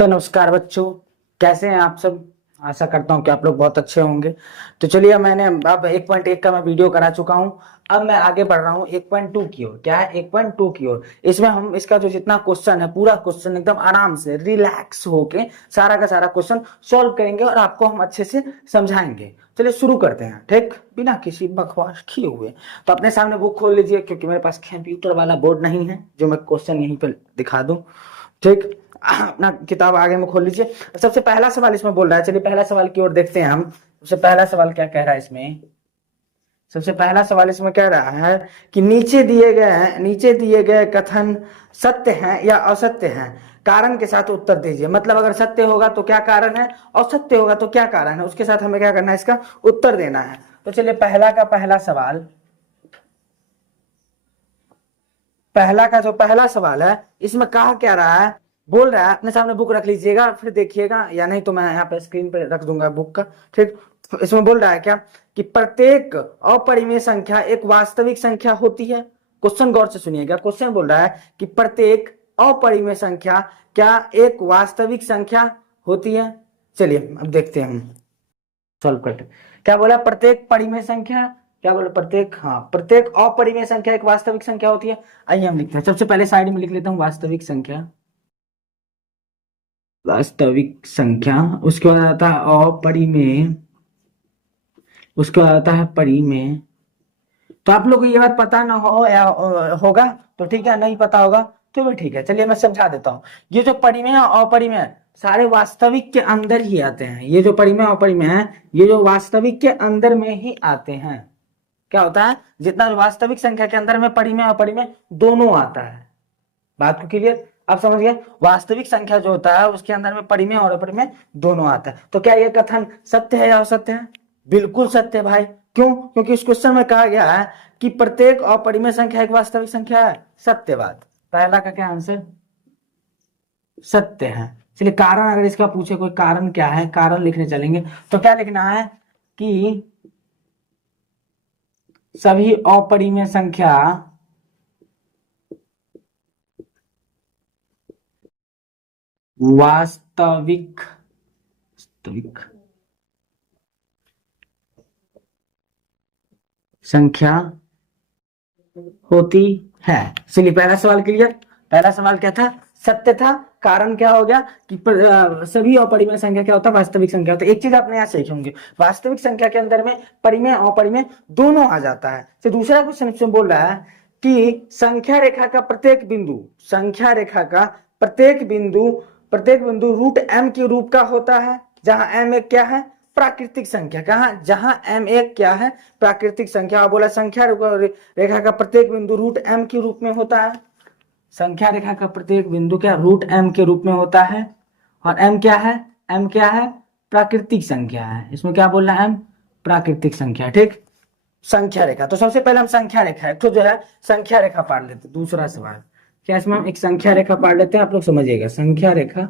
तो नमस्कार बच्चों, कैसे हैं आप सब। आशा करता हूं कि आप लोग बहुत अच्छे होंगे। तो चलिए, मैंने अब 1.1 का मैं वीडियो करा चुका हूं। अब मैं आगे बढ़ रहा हूं 1.2 की ओर। क्या है 1.2 की ओर? इसमें हम इसका जो जितना क्वेश्चन है, पूरा क्वेश्चन एकदम आराम से रिलैक्स होके सारा का सारा क्वेश्चन सॉल्व करेंगे और आपको हम अच्छे से समझाएंगे। चलिए शुरू करते हैं, ठीक, बिना किसी बकवास किए हुए। तो अपने सामने बुक खोल लीजिए, क्योंकि मेरे पास कंप्यूटर वाला बोर्ड नहीं है जो मैं क्वेश्चन यहीं पर दिखा दूं। ठीक, अपना किताब आगे में खोल लीजिए। सबसे पहला सवाल इसमें बोल रहा है, चलिए पहला सवाल की ओर देखते हैं हम। सबसे पहला सवाल क्या कह रहा है इसमें? सबसे पहला सवाल इसमें कह रहा है कि नीचे दिए गए कथन सत्य हैं या असत्य हैं, कारण के साथ उत्तर दीजिए। मतलब अगर सत्य होगा तो क्या कारण है, और सत्य होगा तो क्या कारण है, उसके साथ हमें क्या करना है, इसका उत्तर देना है। तो चलिए पहला का पहला सवाल, पहला का जो पहला सवाल है इसमें कहा क्या रहा है, बोल रहा है, अपने सामने बुक रख लीजिएगा फिर देखिएगा, या नहीं तो मैं यहाँ पे स्क्रीन पे रख दूंगा बुक का। ठीक, इसमें बोल रहा है क्या कि प्रत्येक अपरिमेय संख्या एक वास्तविक संख्या होती है। क्वेश्चन गौर से सुनिएगा, क्वेश्चन बोल रहा है कि प्रत्येक अपरिमेय संख्या क्या एक वास्तविक संख्या होती है। चलिए अब देखते हैं हम सॉल्व करते हैं। क्या बोला? प्रत्येक परिमेय संख्या, क्या बोला? प्रत्येक, हाँ, प्रत्येक अपरिमेय संख्या एक वास्तविक संख्या होती है। आइए हम लिखते हैं, सबसे पहले साइड में लिख लेता हूँ वास्तविक संख्या। वास्तविक संख्या, उसके बाद आता है अपरिमेय, उसके बाद आता है परिमेय। तो आप लोग को ये बात पता ना हो या होगा तो ठीक है, नहीं पता होगा तो भी ठीक है। चलिए मैं समझा देता हूँ। ये जो परिमेय और अपरिमेय सारे वास्तविक के अंदर ही आते हैं। ये जो परिमेय और अपरिमेय है, ये जो वास्तविक के अंदर में ही आते हैं। क्या होता है, जितना वास्तविक संख्या के अंदर में परिमेय और अपरिमेय दोनों आता है। बात को क्लियर आप समझ गए? वास्तविक संख्या जो होता है उसके अंदर में परिमेय और अपरिमेय दोनों आता है। तो क्या यह कथन सत्य है या असत्य है? बिल्कुल सत्य है भाई। क्यों? क्योंकि इस क्वेश्चन में कहा गया है कि प्रत्येक अपरिमेय संख्या एक वास्तविक संख्या है। सत्य बात। पहला का क्या आंसर? सत्य है। चलिए कारण, अगर इसका पूछे कोई कारण क्या है, कारण लिखने चलेंगे तो क्या लिखना है कि सभी अपरिमेय संख्या वास्तविक वास्तविक संख्या होती है। चलिए पहला सवाल क्लियर। पहला सवाल क्या था? सत्य था। कारण क्या हो गया कि सभी अपरिमेय संख्या क्या होता है, वास्तविक संख्या होता है। एक चीज आपने यहाँ सीखे होंगे, वास्तविक संख्या के अंदर में परिमेय और अपरिमेय दोनों आ जाता है। तो दूसरा क्वेश्चन इसमें बोल रहा है कि संख्या रेखा का प्रत्येक बिंदु, संख्या रेखा का प्रत्येक बिंदु रूट एम के रूप का होता है, जहां एम एक क्या है, प्राकृतिक संख्या। कहा? जहां एम एक क्या है, प्राकृतिक संख्या। बोला संख्या रेखा का प्रत्येक बिंदु रूट एम के रूप में होता है। संख्या रेखा का प्रत्येक बिंदु क्या रूट एम के रूप में होता है। और एम क्या है? एम क्या है? प्राकृतिक संख्या है। इसमें क्या बोलना है? एम प्राकृतिक संख्या। ठीक, संख्या रेखा। तो सबसे पहले हम संख्या रेखा एक तो जो है संख्या रेखा पढ़ लेते। दूसरा सवाल क्या, इसमें हम एक संख्या रेखा पढ़ लेते हैं, आप लोग समझिएगा। संख्या रेखा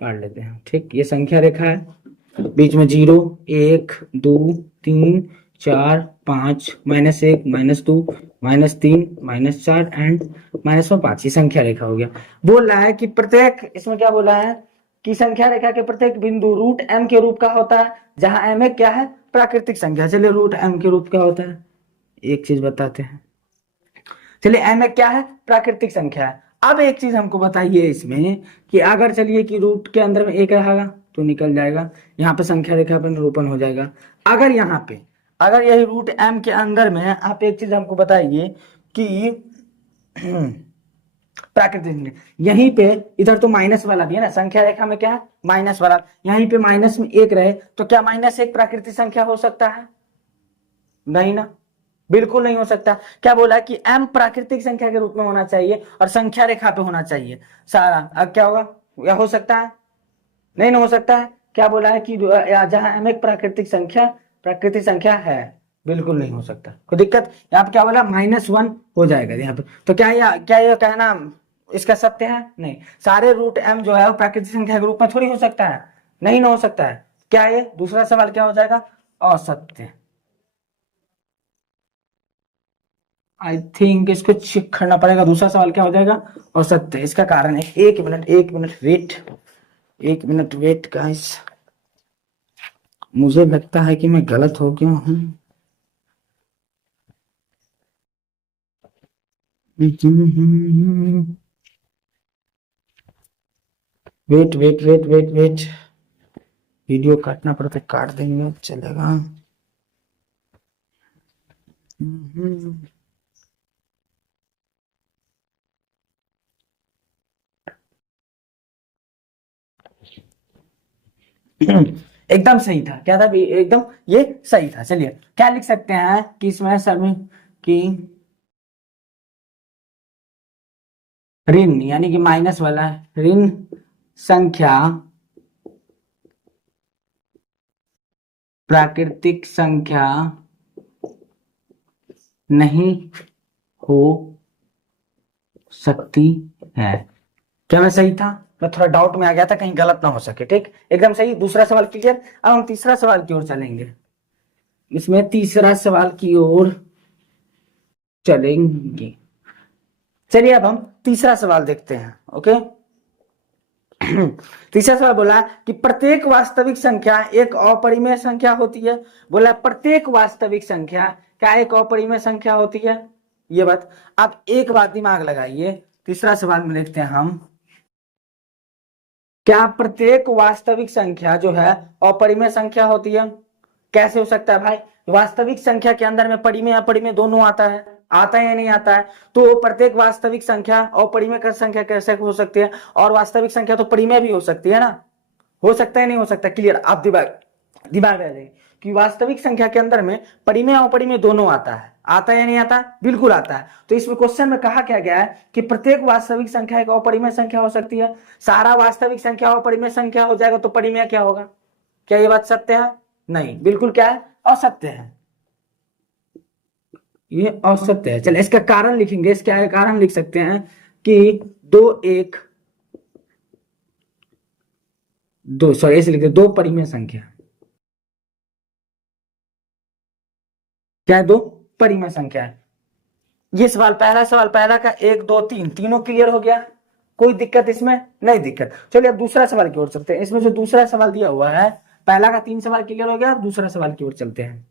पढ़ लेते हैं। ठीक, ये संख्या रेखा है, बीच में 0 1 2 3 4 5 -1 -2 -3 -4 एंड -5। ये संख्या रेखा हो गया। बोल रहा है कि प्रत्येक, इसमें क्या बोला है कि संख्या रेखा के प्रत्येक बिंदु रूट एम के रूप का होता है, जहां एम एक क्या है, प्राकृतिक संख्या। चलिए रूट एम के रूप का होता है, एक चीज बताते हैं। चलिए एम एक क्या है, प्राकृतिक संख्या है। अब एक चीज हमको बताइए इसमें कि अगर चलिए कि रूट के अंदर में एक रहेगा तो निकल जाएगा, यहाँ पे संख्या रेखा पर निरूपण हो जाएगा। अगर यहाँ पे, अगर यही रूट एम के अंदर में है, आप एक चीज हमको बताइए कि प्राकृतिक, यहीं पे इधर तो माइनस वाला भी है ना, संख्या रेखा में क्या है, माइनस वाला। यहीं पे माइनस में एक रहे तो क्या -1 प्राकृतिक संख्या हो सकता है? नहीं ना, बिल्कुल नहीं हो सकता। क्या बोला कि m प्राकृतिक संख्या के रूप में होना चाहिए और संख्या रेखा पे होना चाहिए सारा। अब क्या होगा, या हो सकता है? नहीं ना हो सकता है। क्या बोला है कि जहां m एक प्राकृतिक संख्या है, बिल्कुल नहीं हो सकता। कोई दिक्कत? यहाँ पे क्या बोला, -1 हो जाएगा यहाँ पे। तो क्या ये कहना इसका सत्य है? नहीं। सारे रूट m जो है वो प्राकृतिक संख्या के रूप में थोड़ी हो सकता है, नहीं ना हो सकता है। क्या ये दूसरा सवाल क्या हो जाएगा, असत्य। आई थिंक इसको चेक करना पड़ेगा। दूसरा सवाल क्या हो जाएगा, असत्य। इसका कारण है, एक मिनट वेट। एक मिनट वेट गाइस, मुझे लगता है कि मैं गलत हो गया हूँ। Wait wait wait wait wait, video काटना पड़ता है, काट देंगे चलेगा। एकदम सही था, क्या था एकदम ये सही था। चलिए क्या लिख सकते हैं कि इसमें सभी की ऋण यानी कि माइनस वाला ऋण संख्या प्राकृतिक संख्या नहीं हो सकती है। क्या मैं सही था? मैं थोड़ा डाउट में आ गया था, कहीं गलत ना हो सके। ठीक, एकदम सही। दूसरा सवाल क्लियर। अब हम तीसरा सवाल की ओर चलेंगे। इसमें तीसरा सवाल की ओर चलेंगे। चलिए अब हम तीसरा सवाल देखते हैं। ओके तीसरा सवाल बोला कि प्रत्येक वास्तविक संख्या एक अपरिमेय संख्या होती है। बोला प्रत्येक वास्तविक संख्या क्या एक अपरिमेय संख्या होती है, ये बात। अब एक बात दिमाग लगाइए, तीसरा सवाल में देखते हैं हम, क्या प्रत्येक वास्तविक संख्या जो है अपरिमेय संख्या होती है? कैसे हो सकता है भाई? वास्तविक संख्या के अंदर में परिमेय अपरिमेय दोनों आता है, आता है या नहीं आता है? तो प्रत्येक वास्तविक संख्या अपरिमेय का संख्या कैसे हो सकती है? और वास्तविक संख्या तो परिमेय भी हो सकती है ना, हो सकता है नहीं हो सकता? क्लियर, आप दिमाग दिमाग रह जाएगी कि वास्तविक संख्या के अंदर में परिमेय और अपरिमेय दोनों आता है, आता है या नहीं आता? बिल्कुल आता है। तो इसमें क्वेश्चन में कहा क्या गया है कि प्रत्येक वास्तविक संख्या एक अपरिमेय संख्या हो सकती है। सारा वास्तविक संख्या अपरिमेय संख्या हो जाएगा तो परिमेय क्या होगा? क्या ये बात सत्य है? नहीं, बिल्कुल क्या है? असत्य है, ये असत्य है। चलिए इसका कारण लिखेंगे। इसका कारण लिख सकते हैं कि ऐसे लिखते दो परिमेय संख्या, क्या है? दो परिमेय संख्या है। ये सवाल, पहला सवाल, पहला का एक दो तीन तीनों क्लियर हो गया, कोई दिक्कत इसमें नहीं दिक्कत। चलिए अब दूसरा सवाल की ओर चलते हैं। इसमें जो दूसरा सवाल दिया हुआ है, पहला का तीन सवाल क्लियर हो गया, अब दूसरा सवाल की ओर चलते हैं।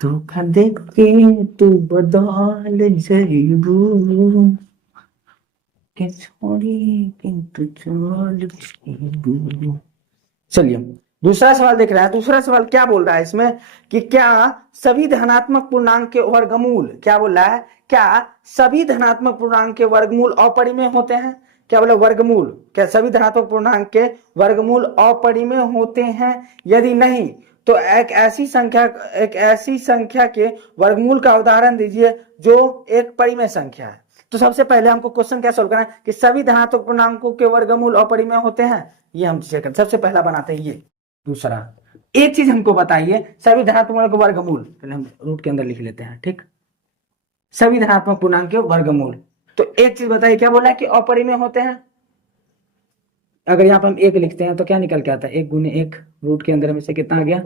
धोखा देख के तू बदल जाइबू के छोड़ी किंतु चल जाइबू। चलिए दूसरा सवाल देख रहे हैं। दूसरा सवाल क्या बोल रहा है इसमें कि क्या सभी धनात्मक पूर्णांक के वर्गमूल, क्या बोल रहा है, क्या सभी धनात्मक पूर्णांक के वर्गमूल अपरिमेय होते हैं? क्या बोला? वर्गमूल, क्या सभी धनात्मक पूर्णांक के वर्गमूल अपरिमेय होते हैं? यदि नहीं तो एक ऐसी संख्या के वर्गमूल का उदाहरण दीजिए जो एक परिमेय संख्या है। तो सबसे पहले हमको क्वेश्चन क्या सोल्व करना है कि सभी धनात्मक पूर्णांकों के वर्गमूल अपरिमेय होते हैं, ये हम चेक करें। सबसे पहला बनाते हैं ये। दूसरा, एक चीज हमको बताइए, सभी धनात्मक पूर्णांक के वर्गमूल, पहले हम रूट के अंदर लिख लेते हैं। ठीक, सभी धनात्मक पूर्णांक के वर्गमूल। तो एक चीज बताइए, क्या बोला है कि अपरिमेय होते हैं? अगर यहाँ पर हम एक लिखते हैं तो क्या निकल के आता है? एक गुने एक, रूट के अंदर में से कितना आ गया?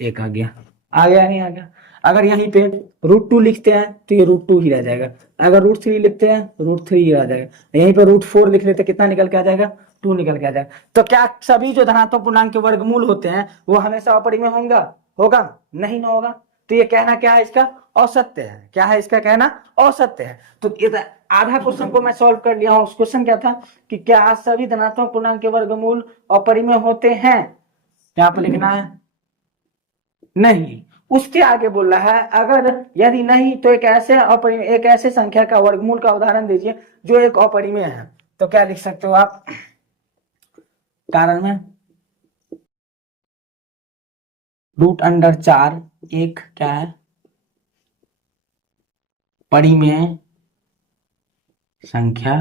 एक आ गया। आ गया नहीं आ गया? अगर यहीं पे √2 लिखते हैं तो ये √2 ही रह जाएगा। अगर √3 लिखते हैं √3 ही रह जाएगा। यहीं पे √4 लिख लेते, कितना निकल के आ जाएगा? 2 निकल के आ जाएगा। तो क्या सभी जो धनात्मक पूर्णांक के वर्गमूल होते हैं वो हमेशा अपरिमेय होगा? होगा नहीं ना होगा। तो ये कहना क्या है इसका? असत्य है। क्या है इसका कहना? असत्य है। तो आधा क्वेश्चन को मैं सॉल्व कर लिया हूं। उस क्वेश्चन क्या था कि क्या सभी धनात्मक पूर्णांक के वर्गमूल अपरिमेय होते हैं? यहाँ पर लिखना है नहीं। उसके आगे बोल रहा है अगर यदि नहीं तो एक ऐसे संख्या का वर्गमूल का उदाहरण दीजिए जो एक अपरिमेय है। तो क्या लिख सकते हो आप कारण में? √4 एक क्या है? परिमेय संख्या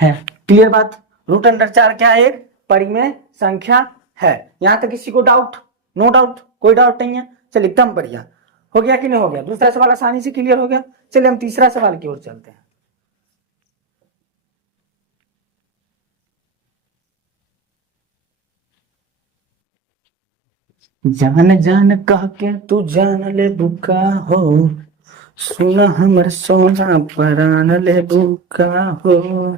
है। क्लियर बात? √4 क्या है? एक परिमेय संख्या है। यहां तक किसी को डाउट? नो डाउट, कोई डाउट नहीं है। चलिए एकदम बढ़िया। हो गया कि नहीं हो गया? दूसरा सवाल आसानी से क्लियर हो गया। चलिए हम तीसरा सवाल की ओर चलते हैं। जान जान कह के तू जान ले बुका हो, सुना हमर सोना परान ले बुका हो।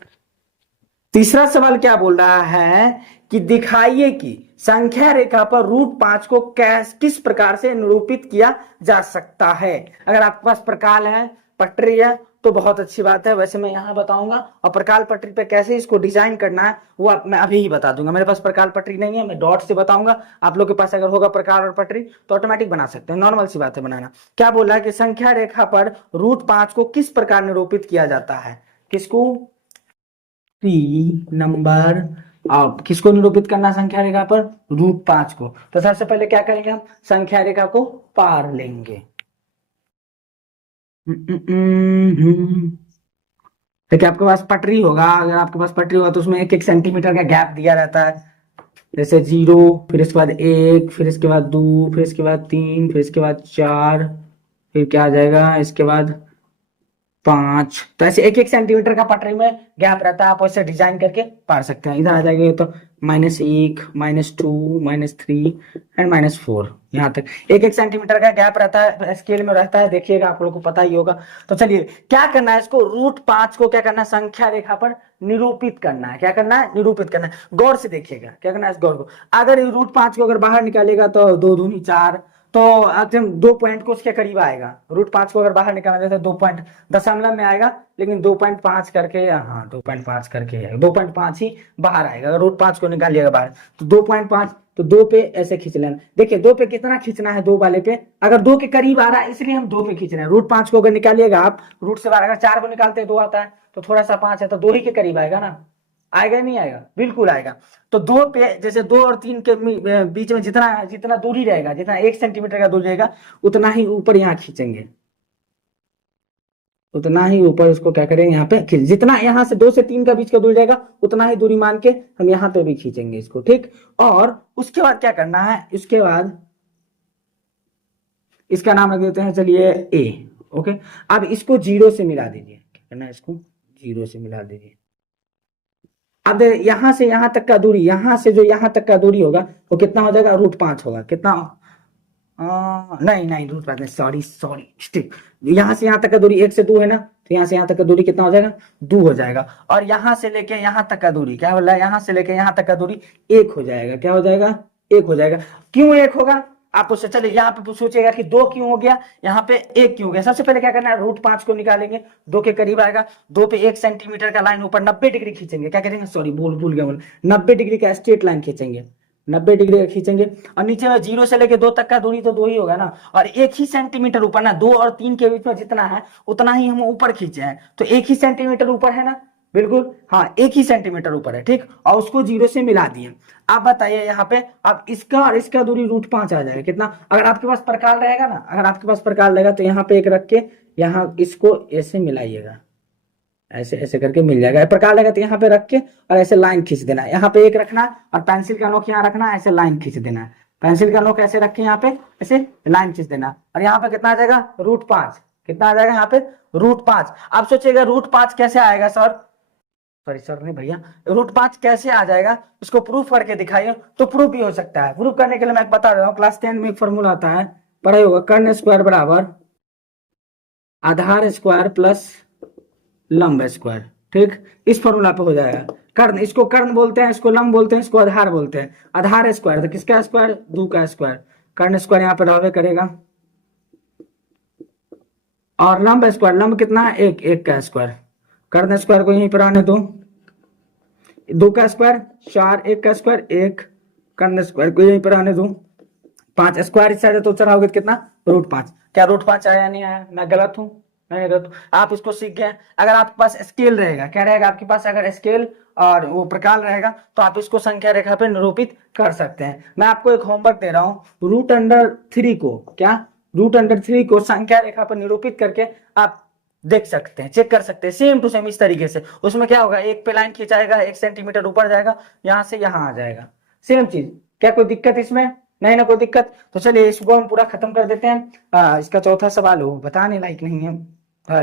तीसरा सवाल क्या बोल रहा है कि दिखाइए कि संख्या रेखा पर √5 को किस प्रकार से निरूपित किया जा सकता है। अगर आपके पास प्रकाल है, पटरी है, तो बहुत अच्छी बात है। वैसे मैं यहाँ बताऊंगा, और प्रकाल पटरी पे कैसे इसको डिजाइन करना है वो मैं अभी ही बता दूंगा। मेरे पास प्रकाल पटरी नहीं है, मैं डॉट से बताऊंगा। आप लोग के पास अगर होगा प्रकाल और पटरी तो ऑटोमेटिक बना सकते हैं, नॉर्मल सी बात है बनाना। क्या बोला है कि संख्या रेखा पर √5 को किस प्रकार निरूपित किया जाता है। किसको? 3 नंबर। अब किसको निरूपित करना संख्या रेखा पर? √5 को। तो सबसे पहले क्या करेंगे हम? संख्या रेखा को पार लेंगे। देखिए आपके पास पटरी होगा, अगर आपके पास पटरी होगा तो उसमें 1-1 सेंटीमीटर का गैप दिया रहता है। जैसे 0, फिर इसके बाद 1, फिर इसके बाद 2, फिर इसके बाद 3, फिर इसके बाद 4, फिर क्या आ जाएगा इसके बाद 5। तो ऐसे 1-1 सेंटीमीटर का पटरी में गैप रहता है। आप ऐसे डिजाइन करके पार सकते हैं। इधर आ जाएगा तो -1, -2, -3 एंड -4, यहाँ तक 1-1 सेंटीमीटर का गैप रहता है, स्केल में रहता है। देखिएगा, आप लोगों को पता ही होगा। तो चलिए क्या करना है, इसको √5 को क्या करना है, संख्या रेखा पर निरूपित करना है। क्या करना है? निरूपित करना है। गौर से देखिएगा क्या करना है, गौर को। अगर √5 को अगर बाहर निकालेगा तो 2 दूनी 4, तो एकदम 2 पॉइंट को उसके करीब आएगा। √5 को अगर बाहर निकाला जाए तो 2 पॉइंट दशमलव में आएगा, लेकिन 2.5 करके, हाँ 2.5 करके 2.5 ही बाहर आएगा। अगर √5 को निकालिएगा बाहर तो 2.5, तो 2 पे ऐसे खींच लेना। देखिए 2 पे कितना खींचना है, 2 वाले पे। अगर 2 के करीब आ रहा है इसलिए हम 2 पे खींच रहे हैं। √5 को अगर निकालिएगा आप, रूट से बाहर अगर 4 को निकालते हैं 2 आता है, तो थोड़ा सा 5 है तो 2 ही के करीब आएगा ना। आएगा नहीं आएगा? बिल्कुल आएगा। तो 2 पे, जैसे 2 और 3 के बीच में जितना जितना दूरी रहेगा, जितना 1 सेंटीमीटर का दूरी रहेगा, उतना ही ऊपर यहाँ खींचेंगे। उतना ही ऊपर उसको क्या करेंगे, यहाँ पे खींच। जितना यहाँ से 2 से 3 का बीच का दूरी रहेगा, उतना ही दूरी मान के हम यहाँ पे भी खींचेंगे इसको, ठीक। और उसके बाद क्या करना है, इसके बाद इसका नाम रख देते हैं, चलिए ए। ओके, अब इसको 0 से मिला दीजिए। क्या करना है, इसको 0 से मिला दीजिए। अब यहां से यहां तक का दूरी, यहां से जो यहां तक का दूरी होगा वो कितना हो जाएगा? √5 होगा। कितना? नहीं नहीं, √5 नहीं, सॉरी। यहां से यहां तक का दूरी 1 से 2 है ना, तो यहां से यहां तक का दूरी कितना हो जाएगा? 2 हो जाएगा। और यहां से लेके यहां तक का दूरी क्या बोला है? यहां से लेके यहां तक का दूरी 1 हो जाएगा। क्या हो जाएगा? 1 हो जाएगा। क्यों 1 होगा? आप उससे चलिए यहाँ पे सोचिएगा कि 2 क्यों हो गया, यहाँ पे 1 क्यों हो गया। सबसे पहले क्या करना है, √5 को निकालेंगे, 2 के करीब आएगा। 2 पे 1 सेंटीमीटर का लाइन ऊपर 90 डिग्री खींचेंगे। क्या करेंगे, सॉरी भूल गया, 90 डिग्री का स्ट्रेट लाइन खींचेंगे। 90 डिग्री का खींचेंगे। और नीचे में 0 से लेके 2 तक का दूरी तो 2 ही होगा ना, और 1 ही सेंटीमीटर ऊपर ना, 2 और 3 के बीच में जितना है उतना ही हम ऊपर खींचे हैं, तो 1 ही सेंटीमीटर ऊपर है ना। बिल्कुल, हाँ 1 ही सेंटीमीटर ऊपर है, ठीक। और उसको 0 से मिला दिए। आप बताइए यहाँ पे, अब इसका और इसका दूरी √5 आ जाएगा। कितना? अगर आपके पास प्रकार रहेगा ना, अगर आपके पास प्रकार रहेगा तो यहाँ पे 1 रख के यहाँ इसको ऐसे मिलाइएगा, ऐसे ऐसे करके मिल जाएगा। प्रकार रहेगा तो यहाँ पे रख के और ऐसे लाइन खींच देना है। यहाँ पे 1 रखना है और पेंसिल का नोक यहाँ रखना है, ऐसे लाइन खींच देना है। पेंसिल का नोक ऐसे रख के यहाँ पे ऐसे लाइन खींच देना, और यहाँ पे कितना आ जाएगा? √5। कितना आ जाएगा यहाँ पे? √5। आप सोचिएगा √5 कैसे आएगा सर? सर नहीं भैया, √5 कैसे आ जाएगा, इसको प्रूफ करके दिखाइए। तो प्रूफ भी हो सकता है। प्रूफ करने के लिए मैं बता रहा हूँ, क्लास 10 में एक फॉर्मूला आता है, पढ़ाई होगा। कर्ण स्क्वायर बराबर आधार स्क्वायर प्लस लंब स्क्वायर, ठीक। इस फॉर्मूला पे हो जाएगा। कर्ण, इसको कर्ण बोलते हैं, इसको लंब बोलते हैं, इसको आधार बोलते हैं। आधार स्क्वायर तो किसका स्क्वायर? 2 का स्क्वायर। कर्ण स्क्वायर यहाँ पे रहबे करेगा, और लंब स्क्वायर, लंब कितना है? 1 का स्क्वायर। कर्ण स्क्वायर को यहीं पर आने दो, 2 का स्क्वायर 4, 1 का स्क्वायर 1, कर्ण स्क्वायर को यहीं पर आने दो 5। स्क्वायर इस साइड तो चढ़ाओगे कितना? √5। क्या √5 आया नहीं आया? मैं गलत हूँ? नहीं गलत। आप इसको सीख गए। अगर आपके पास स्केल रहेगा, क्या रहेगा आपके पास? अगर स्केल और वो प्रकार रहेगा तो आप इसको संख्या रेखा पे निरूपित कर सकते हैं। मैं आपको एक होमवर्क दे रहा हूँ, √3 को, क्या √3 को संख्या रेखा पर निरूपित करके आप देख सकते हैं, चेक कर सकते हैं, सेम टू सेम इस तरीके से। उसमें क्या होगा, 1 पे लाइन खिंचाएगा, 1 सेंटीमीटर ऊपर जाएगा, यहाँ से यहाँ आ जाएगा, सेम चीज। क्या कोई दिक्कत इसमें? नहीं ना कोई दिक्कत। तो चलिए इसको हम पूरा खत्म कर देते हैं। इसका चौथा सवाल हो, बताने लायक नहीं है,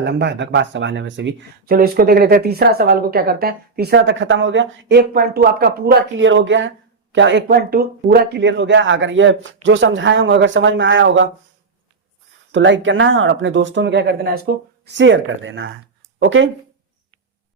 लंबा है, बकवास सवाल है वैसे भी। चलो इसको देख लेते हैं। तीसरा सवाल को क्या करते हैं, तीसरा तक खत्म हो गया। 1.2 आपका पूरा क्लियर हो गया है। क्या 1.2 पूरा क्लियर हो गया? अगर ये जो समझाए होंगे अगर समझ में आया होगा तो लाइक करना है, और अपने दोस्तों में क्या कर देना है, इसको शेयर कर देना है। ओके।